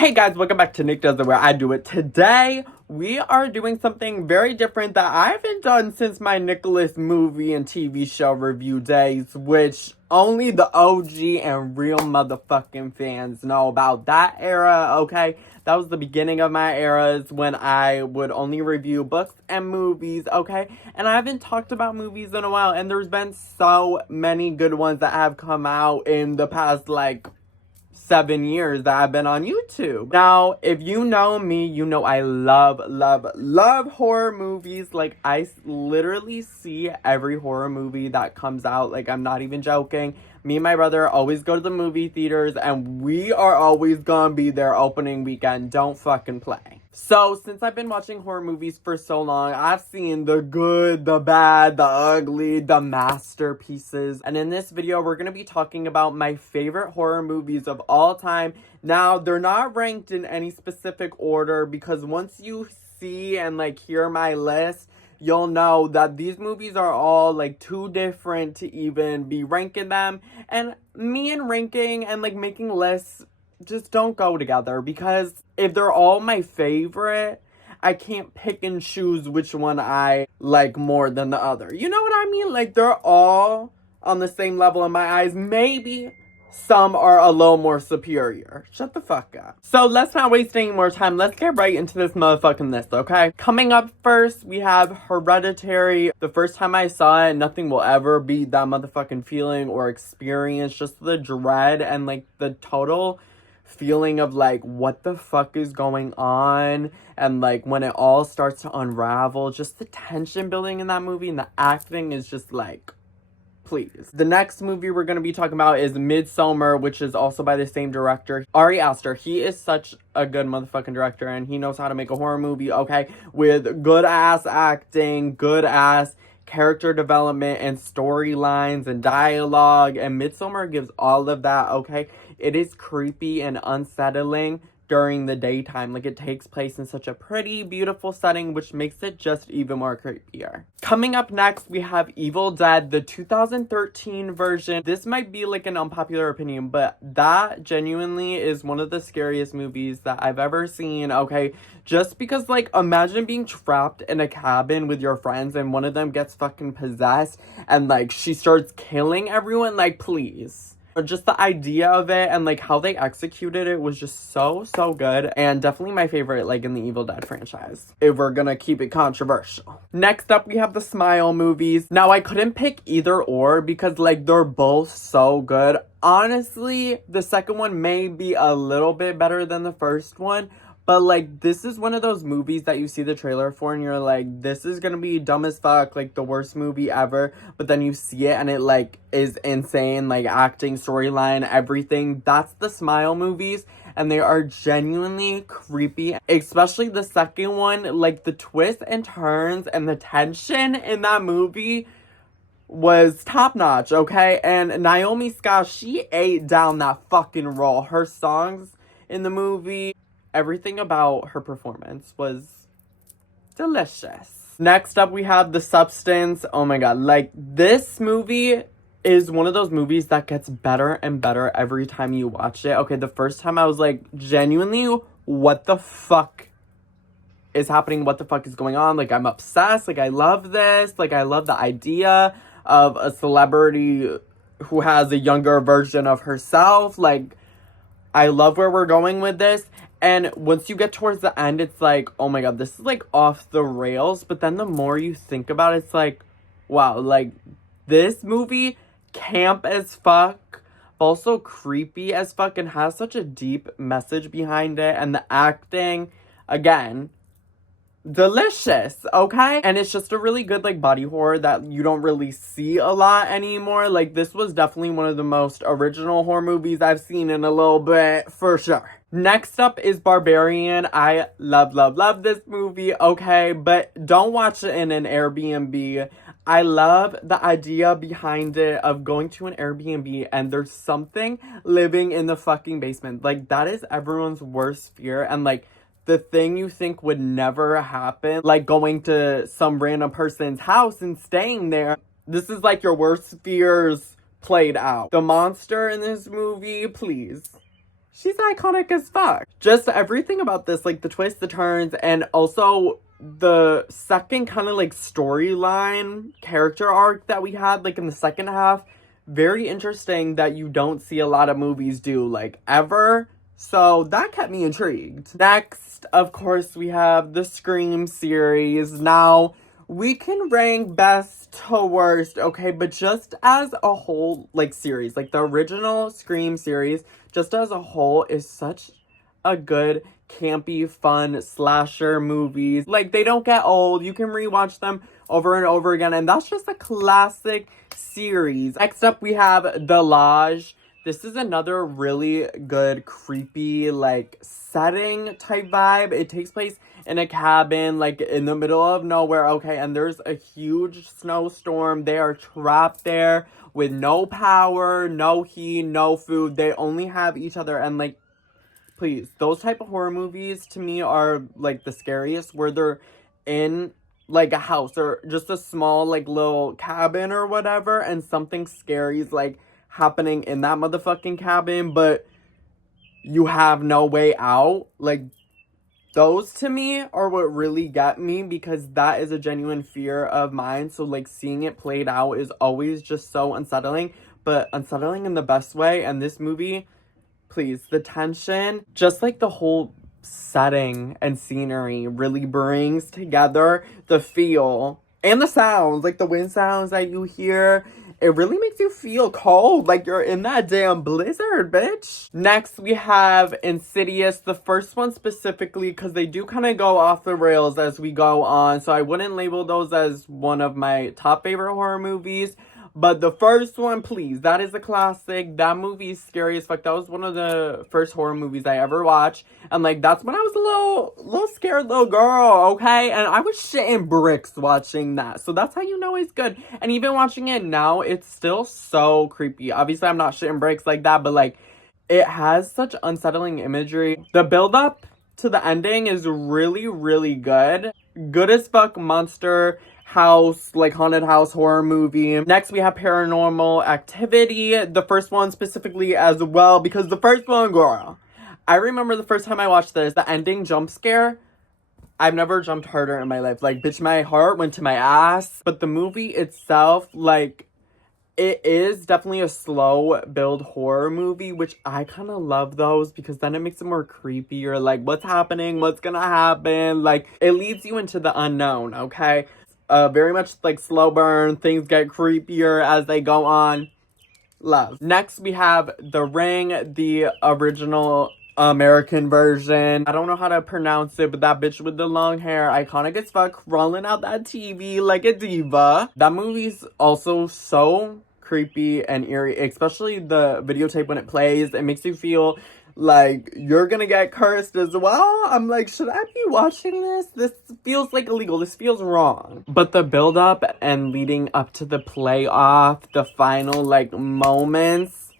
Hey guys, welcome back to Nick Does It, where I do it. Today, we are doing something very different that I haven't done since my Nicholas movie and TV show review days, which only the OG and real motherfucking fans know about that era, okay? That was the beginning of my eras when I would only review books and movies, okay? And I haven't talked about movies in a while, and there's been so many good ones that have come out in the past, 7 years that I've been on YouTube. Now, if you know me, you know I love horror movies. Like, I literally see every horror movie that comes out. Like, I'm not even joking. Me and my brother always go to the movie theaters, and we are always gonna be there opening weekend. Don't fucking play. So, since I've been watching horror movies for so long, I've seen the good, the bad, the ugly, the masterpieces. And in this video, we're gonna be talking about my favorite horror movies of all time. Now, they're not ranked in any specific order because once you see and hear my list, you'll know that these movies are all too different to even be ranking them. And me and ranking and making lists just don't go together, because if they're all my favorite, I can't pick and choose which one I like more than the other. You know what I mean? They're all on the same level in my eyes. Maybe some are a little more superior. Shut the fuck up. So let's not waste any more time. Let's get right into this motherfucking list, okay? Coming up first, we have Hereditary. The first time I saw it, nothing will ever beat that motherfucking feeling or experience. Just the dread and the total feeling of what the fuck is going on, and when it all starts to unravel, just the tension building in that movie, and the acting is just please. The next movie we're going to be talking about is Midsommar, which is also by the same director, Ari Aster. He is such a good motherfucking director, and he knows how to make a horror movie, okay, with good ass acting, good ass character development and storylines and dialogue, and Midsommar gives all of that, okay? It is creepy and unsettling during the daytime. It takes place in such a pretty, beautiful setting, which makes it just even more creepier. Coming up next, we have Evil Dead, the 2013 version. This might be an unpopular opinion, but that genuinely is one of the scariest movies that I've ever seen, okay? Just because, imagine being trapped in a cabin with your friends and one of them gets fucking possessed and, she starts killing everyone, please. Just the idea of it and how they executed it was just so good, and definitely my favorite in the Evil Dead franchise, if we're gonna keep it controversial. Next up, we have the Smile movies. Now, I couldn't pick either or because they're both so good. Honestly, the second one may be a little bit better than the first one, but this is one of those movies that you see the trailer for and you're this is gonna be dumb as fuck, the worst movie ever. But then you see it and it is insane, acting, storyline, everything. That's the Smile movies, and they are genuinely creepy. Especially the second one, the twists and turns and the tension in that movie was top notch, okay? And Naomi Scott, she ate down that fucking role. Her songs in the movie, everything about her performance was delicious. Next up, we have The Substance. Oh my god, this movie is one of those movies that gets better and better every time you watch it. Okay, the first time I was genuinely, what the fuck is happening? What the fuck is going on? I'm obsessed. I love this. I love the idea of a celebrity who has a younger version of herself. I love where we're going with this. And once you get towards the end, it's oh my god, this is off the rails. But then the more you think about it, it's wow, this movie, camp as fuck, but also creepy as fuck, and has such a deep message behind it. And the acting, again, delicious, okay? And it's just a really good body horror that you don't really see a lot anymore. This was definitely one of the most original horror movies I've seen in a little bit, for sure. Next up is Barbarian. I love this movie, okay? But don't watch it in an Airbnb. I love the idea behind it of going to an Airbnb and there's something living in the fucking basement. That is everyone's worst fear, and the thing you think would never happen, going to some random person's house and staying there. This is your worst fears played out. The monster in this movie, please. she's iconic as fuck. Just everything about this, like the twists, the turns, and also the second kind of like storyline character arc that we had like in the second half. Very interesting that you don't see a lot of movies do, like, ever. So that kept me intrigued. Next, of course, we have the Scream series. Now, we can rank best to worst, okay? But just as a whole, like, series, like the original Scream series, just as a whole, is such a good, campy, fun slasher movies. Like, they don't get old. You can rewatch them over and over again. And that's just a classic series. Next up, we have The Lodge. This is another really good, creepy, like, setting type vibe. It takes place in a cabin, like, in the middle of nowhere, okay? And there's a huge snowstorm. They are trapped there with no power, no heat, no food. They only have each other. And, like, please, those type of horror movies to me are, like, the scariest, where they're in, like, a house or just a small, like, little cabin or whatever, and something scary is, like, happening in that motherfucking cabin, but you have no way out. Like, those to me are what really get me, because that is a genuine fear of mine. So, like, seeing it played out is always just so unsettling, but unsettling in the best way. And this movie, please, the tension, just like the whole setting and scenery really brings together the feel and the sounds, like the wind sounds that you hear. It really makes you feel cold, like you're in that damn blizzard, bitch. Next, we have Insidious, the first one specifically, because they do kind of go off the rails as we go on, so I wouldn't label those as one of my top favorite horror movies. But the first one, please, that is a classic. That movie is scary as fuck. That was one of the first horror movies I ever watched. And, like, that's when I was a little scared little girl, okay? And I was shitting bricks watching that. So that's how you know it's good. And even watching it now, it's still so creepy. Obviously, I'm not shitting bricks like that, but, like, it has such unsettling imagery. The build-up to the ending is really, really good. Good as fuck monster house, like, haunted house horror movie. Next, we have Paranormal Activity, the first one specifically as well, because the first one, girl, I remember the first time I watched this, the ending jump scare, I've never jumped harder in my life. Like, bitch, my heart went to my ass. But the movie itself, like, it is definitely a slow build horror movie, which I kind of love those, because then it makes it more creepier. Like, what's happening? What's gonna happen? Like, it leads you into the unknown, okay? Very much like slow burn. Things get creepier as they go on. Love. Next, we have The Ring, the original American version. I don't know how to pronounce it, but that bitch with the long hair, iconic as fuck, crawling out that TV like a diva. That movie's also so creepy and eerie, especially the videotape when it plays. It makes you feel like you're gonna get cursed as well. I'm like, should I be watching this? This feels like illegal. This feels wrong. But the build up and leading up to the playoff, the final, like, moments,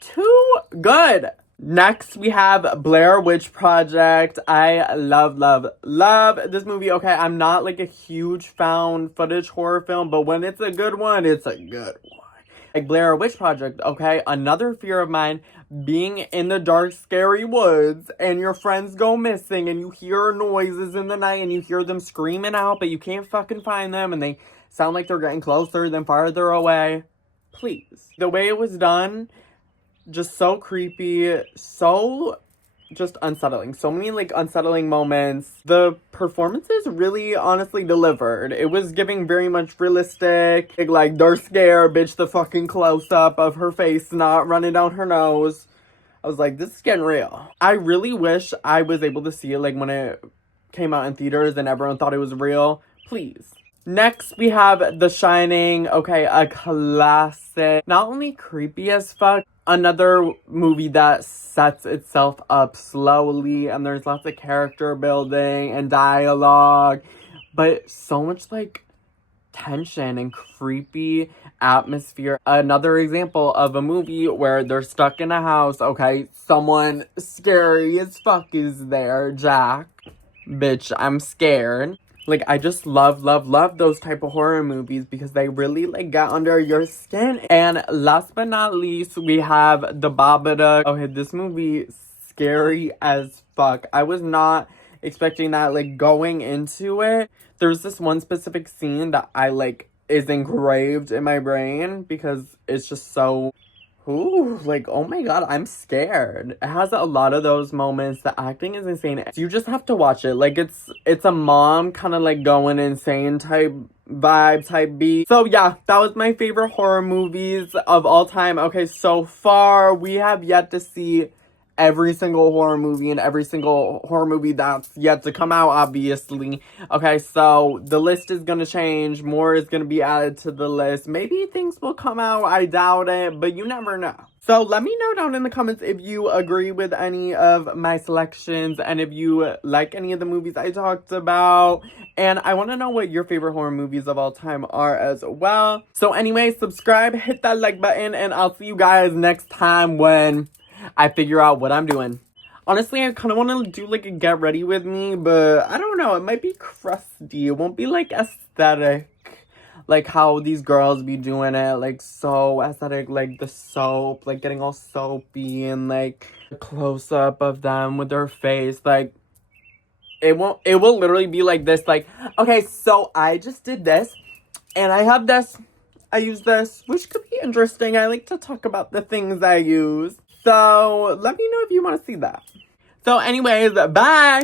too good. Next, we have Blair Witch Project. I love, love, love this movie. Okay, I'm not, like, a huge found footage horror film, but when it's a good one, it's a good one. Like Blair Witch Project, okay? Another fear of mine, being in the dark, scary woods, and your friends go missing, and you hear noises in the night, and you hear them screaming out, but you can't fucking find them, and they sound like they're getting closer, then farther away. Please. The way it was done, just so creepy, so just unsettling. So many, like, unsettling moments. The performances really honestly delivered. It was giving very much realistic, like, they're scared, bitch, the fucking close-up of her face not running down her nose. I was like, this is getting real. I really wish I was able to see it, like, when it came out in theaters and everyone thought it was real. Please. Next, we have The Shining. Okay, a classic. Not only creepy as fuck, another movie that sets itself up slowly, and there's lots of character building and dialogue, but so much, like, tension and creepy atmosphere. Another example of a movie where they're stuck in a house, okay? Someone scary as fuck is there. Jack. Bitch, I'm scared. Like, I just love, love, love those type of horror movies because they really, like, get under your skin. And last but not least, we have The Babadook. Okay, this movie, scary as fuck. I was not expecting that, like, going into it. There's this one specific scene that I, like, is engraved in my brain because it's just so... Ooh, like, oh my god, I'm scared. It has a lot of those moments. The acting is insane. You just have to watch it. Like, it's a mom kind of, like, going insane type vibe, type beat. So, yeah, that was my favorite horror movies of all time. Okay, so far, we have yet to see every single horror movie and every single horror movie that's yet to come out, obviously. Okay, so the list is gonna change. More is gonna be added to the list. Maybe things will come out. I doubt it, but you never know. So let me know down in the comments if you agree with any of my selections and if you like any of the movies I talked about. And I want to know what your favorite horror movies of all time are as well. So anyway, subscribe, hit that like button, and I'll see you guys next time when I figure out what I'm doing. Honestly, I kind of want to do, like, a get ready with me, but I don't know. It might be crusty. It won't be, like, aesthetic. Like, how these girls be doing it. Like, so aesthetic. Like, the soap. Like, getting all soapy and, like, a close-up of them with their face. Like, it will literally be like this. Like, okay, so I just did this. And I have this. I use this, which could be interesting. I like to talk about the things I use. So, let me know if you want to see that. So, anyways, bye!